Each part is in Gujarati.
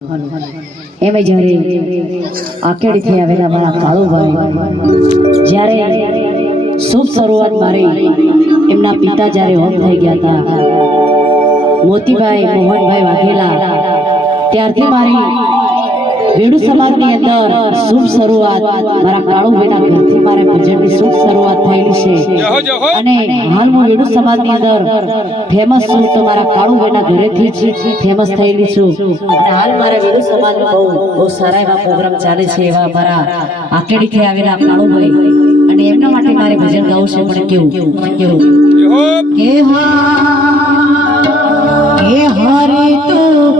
એમે જ્યારે આકેડીથી આવેલા મારા કાળુભાઈ જ્યારે શુભ શરૂઆત મારી એમના પિતા જ્યારે હોમ થઈ ગયા હતા મોતીભાઈ મોહનભાઈ વાઘેલા ત્યારથી મારી વેડુ સમાજની અંદર શુભ શરૂઆત મારા કાળુભાઈના ઘરથી મારે ભજનની શુભ શરૂઆત થયેલી છે અને હાલ હું વેડુ સમાજની અંદર ફેમસ છું તો મારા કાળુભાઈના ઘરેથી જ ફેમસ થયેલી છું અને હાલ મારા વેડુ સમાજમાં બહુ સારા એવા પ્રોગ્રામ ચાલે છે એવા મારા આકેડીથી આવેલા કાળુભાઈ અને એમના માટે મારે ભજન ગાવું છે પણ કેવું હે હા હે હરી તું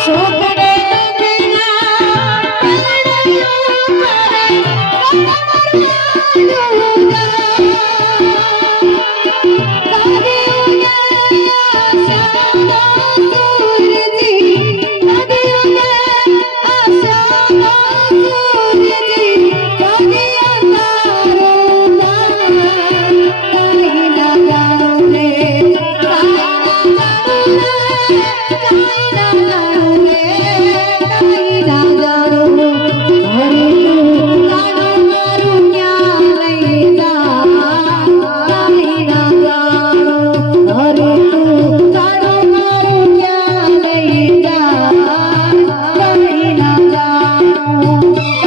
So